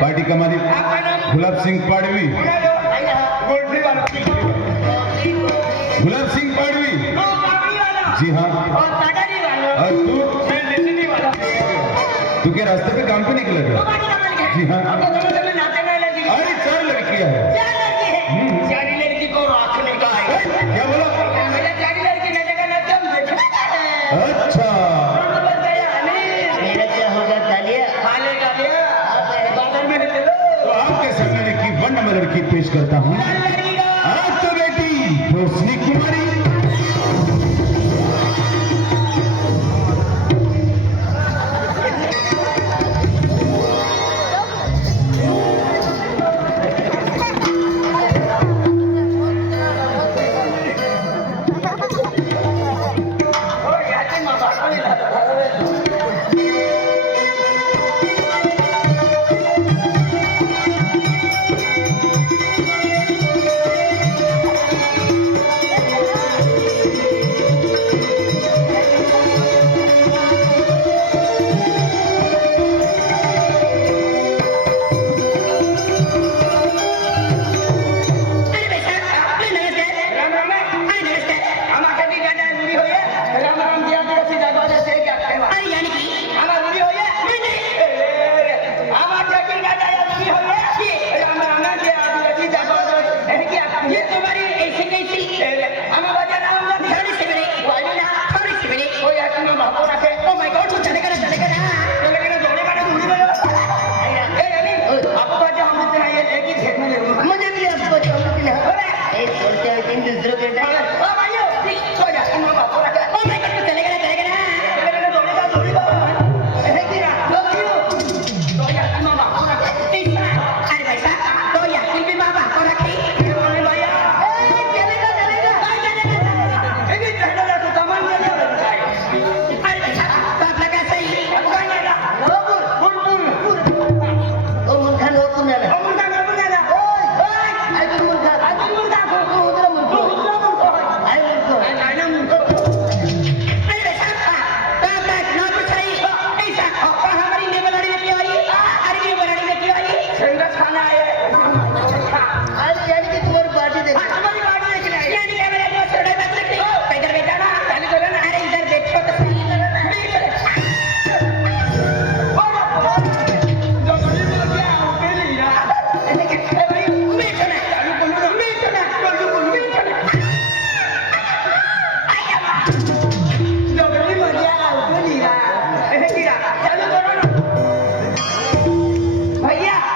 Party का मालिक गुलाब सिंह पाड़वी, गुलाब सिंह पाड़वी। जी हाँ, और तू क्या रास्ते पे काम पे निकला था? जी हाँ। अरे 4 लड़कियां हैं। 4 लड़की को रखने का है। क्या बोला? 4 लड़की ने जगह ना कम देखा। अच्छा, मेरा क्या होगा? गालियाँ तो आपके सामने लड़की 1 नंबर लड़की पेश करता हूँ। आज तो बेटी रोशनी कुमारी।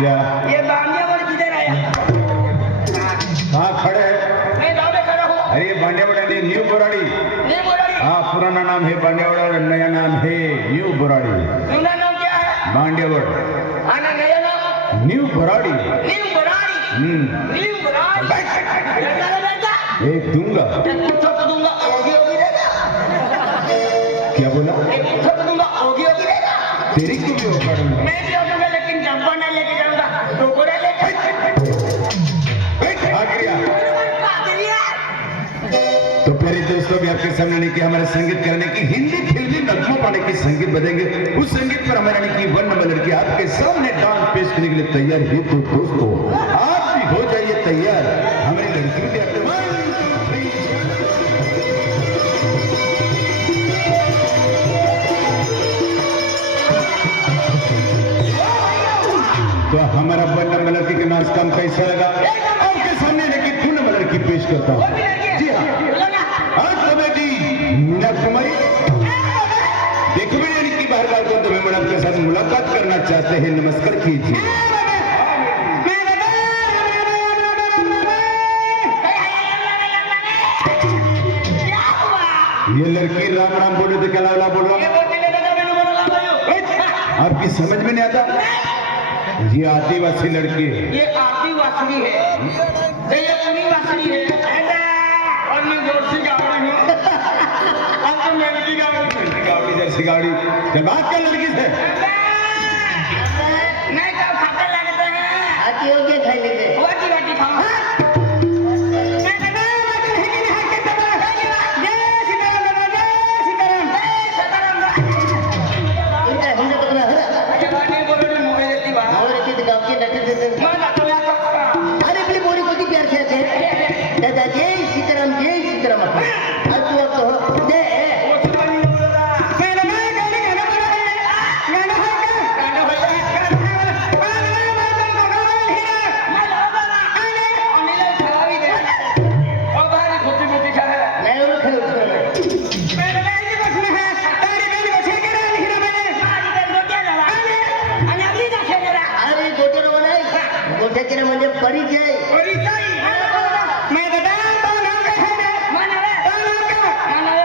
क्या ये बांडियावर किधर आया? कहाँ खड़े हैं? मैं गाँव में खड़ा हूँ। अरे ये बांडियावाड़ा नहीं, न्यू बोराड़ी। नहीं बोल रही। हाँ, पुराना नाम है बांडियावाड़ा और नया नाम है न्यू बोराड़ी। दूसरा नाम क्या है? बांडियावाड़ा आना नया नाम? न्यू बोराड़ी। न्यू बराड़ी। न्यू बराड़ी। लड़का ना लड़का? एक दूंगा। ठोक दूंगा, होगी होगी रहेगा। क्या बोला? एक ठोक दूंगा, होगी होगी रहेगा। तेरी को भी उखाड़ूंगा। मैं भी होगा लेकिन डब्बा ना लेके जाऊंगा, टोकरा लेके। आ गया। पागलिया। तो प्यारे दोस्तों, भी आपके सामने ने कि हमारे संगीत करने की हिंदी फिल्मी नगमों पाने की संगीत बजेंगे। उस संगीत पर हमारे की वन नंबर लड़की आपके सामने डांस पेश करने के लिए तैयार है। तो दोस्तों, आप भी हो जाइए तैयार। हमारी लड़की भी आपके 1 2 3 तो हमारा वन नंबर लड़की का नाच काम कैसा लगा? आपके सामने लेकिन 2 नंबर लड़की पेश करता हूँ। जी हाँ, आज तो बेटी मीना कुमारी देखो मेरी की बाहर बात करते हुए मैडम के साथ मुलाकात करना चाहते हैं। नमस्कार कीजिए। ये लड़की राम राम बोल रही थी, क्या लाला बोल रहा? आपकी समझ में नहीं आता? ये आदिवासी लड़की है। ये आदिवासी है, ये आदिवासी है। और मैं जोर से गा रही हूँ। अब तो मैं भी गा रही हूँ। गाड़ी जैसी गाड़ी जब बात कर लड़की से नहीं तो खाता लगता है। आती हो क्या खाने के? वाटी वाटी खाओ। उनका हिंदी तो ना और की तो गाँव के नजर देते अरे अपनी बोरी को प्यार से आते दादा जय सीताराम आज तो हो दे मैं और खड़े उठो अरे गोटे रो नाही गोटे केला म्हणजे परिचय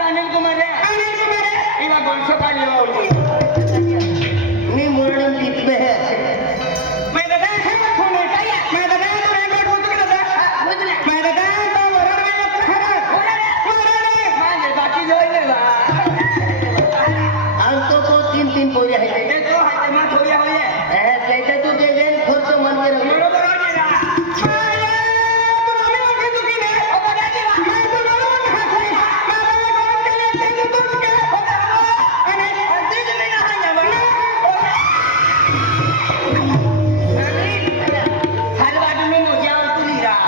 अनिल कुमार मी मुरली बीच में है आमको तो 3 पोरी आहे त्याच्या तू ते जैन खर्च मन के रखो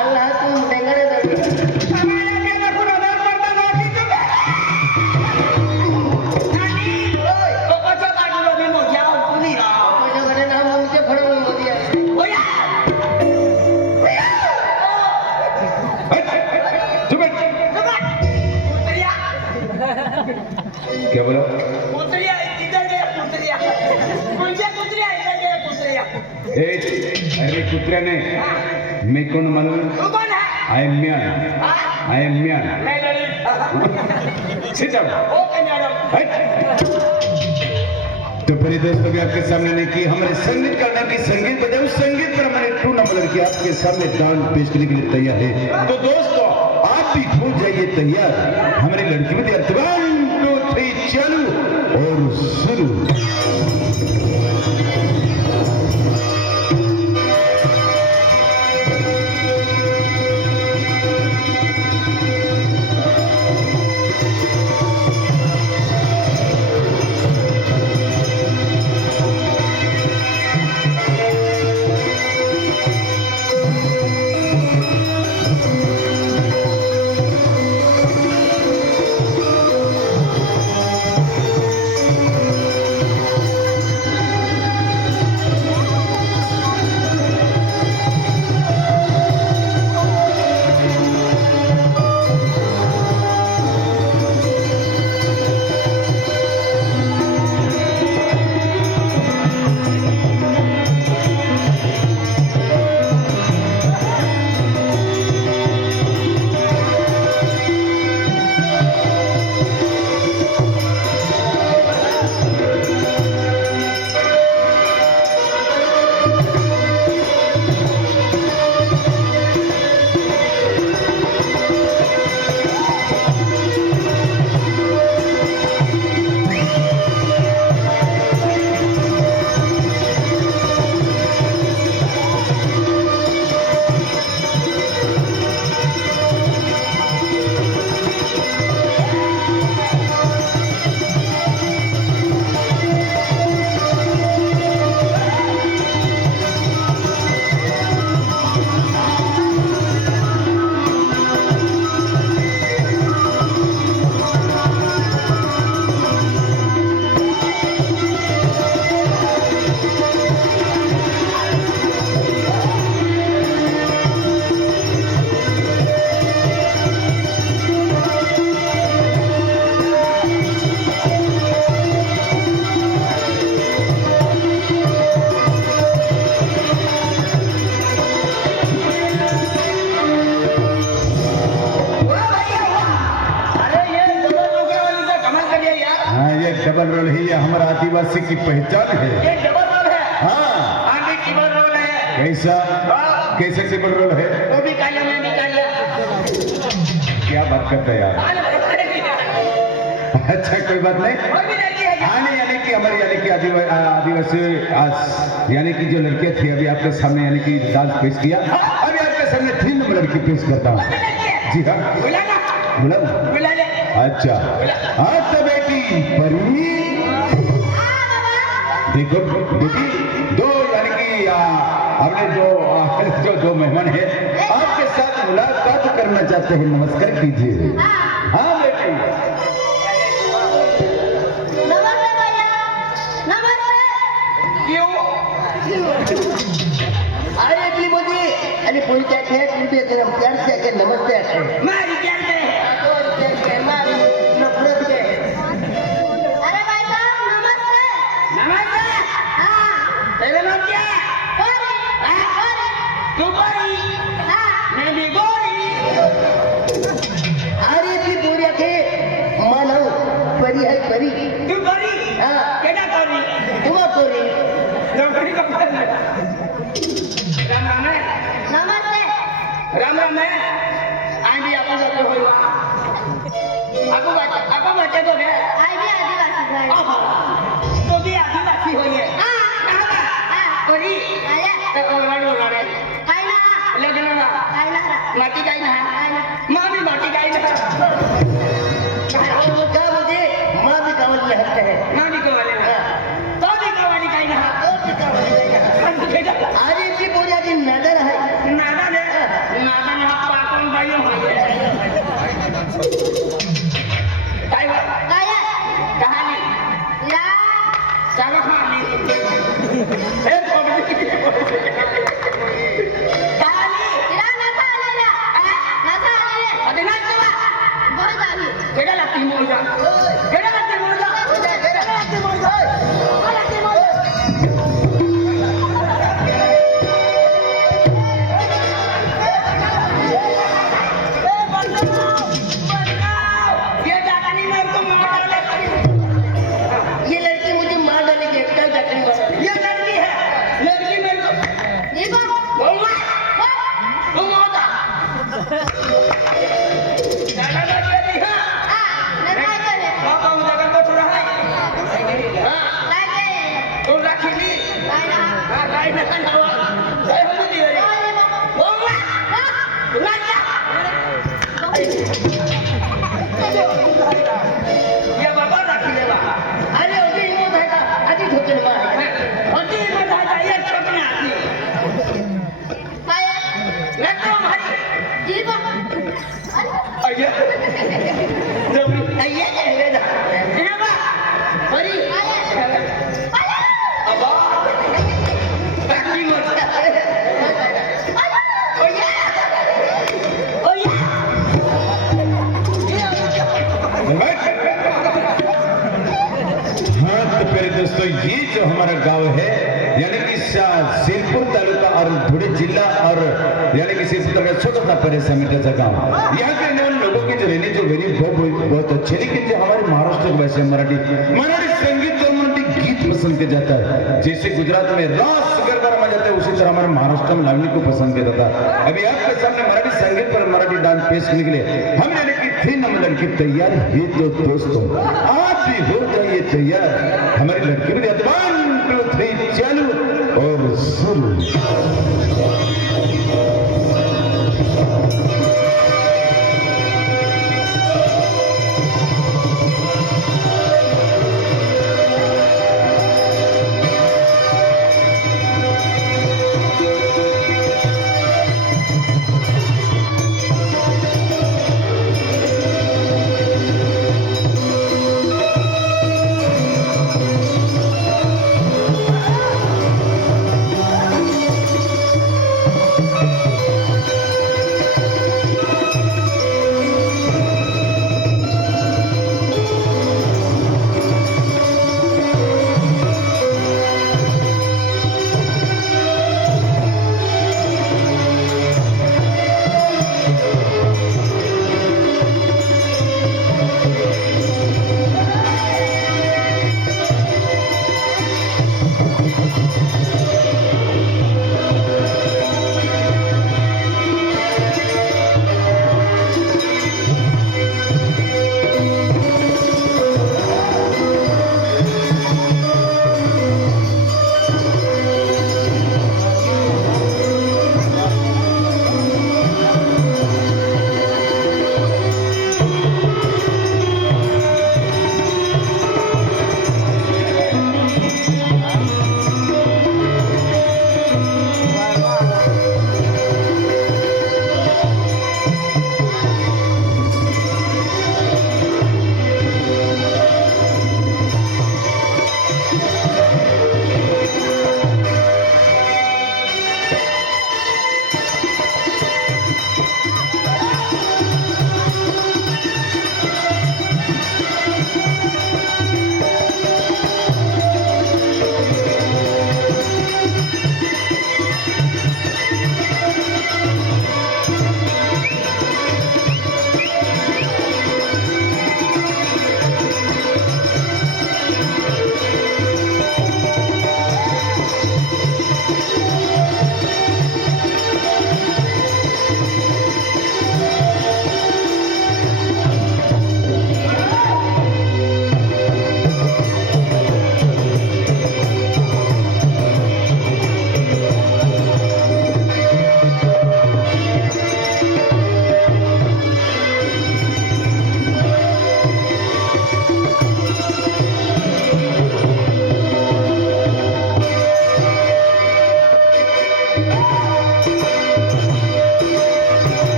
अल्लाह तू टेंगरे दे माझ्या घरे नाम आमचे फळवून मोदी आहे क्या बोला? ए, अरे कुत्र्या नहीं, मैं कौन मालूम? आई एम म्यान, आई एम म्यान। Sit down. तो पहले दोस्तों भी आपके सामने ने की हमारे संगीत करने की संगीत बजाए उस संगीत पर हमारे 2 नंबर लड़की आपके सामने डांस पेश करने के लिए तैयार है। तो दोस्तों, आप भी हो जाइए तैयार। हमारी लड़की भी तैयार। 1 2 3 चालू और शुरू। हर आदिवासी की पहचान है। ये डबल रोल है। हाँ आगे ट्रिपल रोल है। कैसा कैसे ट्रिपल रोल है? वो भी काला मैं भी काला। क्या बात करते हैं यार? अच्छा कोई बात नहीं। और भी लड़की है। आने यानी कि हमारी यानी कि आदिवासी आज यानी कि जो लड़कियां थी अभी आपके सामने यानी कि डांस पेश किया। अभी आपके सामने 3 नंबर लड़की पेश करता हूँ। जी हाँ बुला ना। बोला बुला ले। अच्छा हाँ तो बेटी परी देखो बेटी दो यानी कि हमने जो दो मेहमान है आपके साथ मुलाकात करना चाहते हैं। नमस्कार कीजिए। हाँ बेटी नमस्ते भैया, नमस्ते। क्यों? अरे इतनी मोदी, अरे पूरी क्या है? पूरी एकदम प्यार से आके नमस्ते आके। मारी क्या है? अरे भाई साहब नमस्ते। नमस्ते। हाँ, तेरा नाम क्या है? गोरी, गोरी, तू गोरी। हाँ। मैं भी गोरी। अरे इतनी दूर आके मानो परी है परी। तू गोरी? हाँ। केना गोरी? तुम गोरी। गोरी का पता नहीं। राम राम है। नमस्ते। राम राम है। आंटी आपको जाते हो आपको बच्चे तो है। आई भी आदिवासी भाई। तो भी आदिवासी हो ये। हाँ। कहाँ का? हाँ। गोरी। आया। तो ओरान ओरान काय ना, लगना ना। काय ना, माटी का ही ना। काय ना। माँ भी माटी का ही ना। और वो क्या मुझे माँ भी कावल में हक है। माँ भी कवाली ना। तो भी कवाली का ही ना। और भी कावल में है। अरे इतनी पूरी आदि नजर है। नादा ने नादा ने पाकन भाई हो ये। काय हुआ? काय कहानी या चलो कहानी ए कॉमेडी कहानी या नसा आलेला, नसा आलेले. अरे ना चला बोल जावी. केड़ा लगती मोजा केड़ा लगती मोजा केड़ा लगती मोजा केड़ा लगती मोजा ये जाता नहीं मेरे को मार डाले। ये लड़की मुझे मार डालेगी एकटा जकड़ी वाला. ये लड़की है लड़की मेरे को ये बात बोलवा तुम होता जाना ना चली है नसा आलेले. बाबा उधर का थोड़ा है हां काय तुम रखी काय ना. हां गाय में खाना हुआ गाय हम दी रे बोलवा लगा ये बाबा रखी लेवा अरे ओदी वो था आदि ठोकन मार. होती में था ये छपना थी काय लगो भाई जी बात. अरे जब ये है ना. ये बा बड़ी अबा बाकी मत ओया हाँ तो प्यारे दोस्तों ये जो हमारा गांव है यानी कि सिरपुर तालुका और धुळे जिला और यानी कि सिरपुर तालुका छोटा सा परे समितियाचा गांव यहाँ के रहने वाले लोगों की जो रहने जो वेरी बहुत अच्छे लेकिन जो हमारे महाराष्ट्र की भाषा मराठी संगीत और मराठी गीत पसंद किया जाता है। जैसे गुजरात में रास गरबा रमा जाता है उसी तरह हमारे महाराष्ट्र में लावणी को पसंद किया जाता है। अभी आपके सामने मराठी संगीत पर मराठी डांस पेश करने के लिए हम यानी कि 3 नंबर लड़की तैयार है। तो दोस्तों आप भी हो जाइए तैयार। हमारी लड़की में 1 2 3 चालू और शुरू।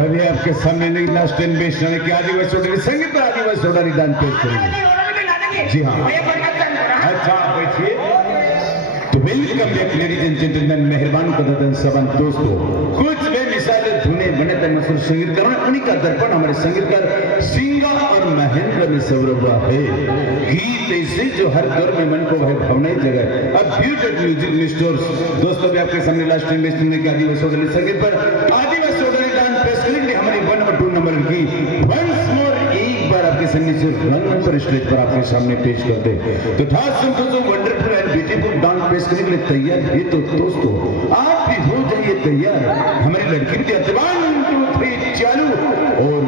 अभी आपके सामने नहीं लास्ट इन बेस्ट यानी कि आदिवासी सोडानी संगीत पर आदिवासी सोडानी दान पेश करेंगे। जी हाँ। अच्छा बैठिए। तो welcome back ladies end gentleman, मेहरबान कदरदान सबान दोस्तों, कुछ बेमिसाल धुने बने थे मशहूर संगीतकार, उन्हीं का दर्पण हमारे संगीतकार सिंगा और महेंद्र में सौरभ हुआ है। गीत ऐसे जो हर दौर में मन को वह भावनाई जगह। अब ब्यूटी म्यूजिक स्टोर्स दोस्तों भी आपके सामने लास्ट टाइम बेस्ट के आदिवासी सोडानी संगीत पर आदिवासी सोडानी दान पेश करेंगे हमारी 1 और 2 नंबर की वंस मोर एक बार आपके सामने सिर्फ रंग पर स्टेज पर आपके सामने पेश करते हैं। तो ठास जो वंडरफुल एंड ब्यूटीफुल डांस पेश करने के लिए तैयार है। तो दोस्तों आप भी हो जाइए तैयार, हमारी लड़की भी 1 2 3 चालू और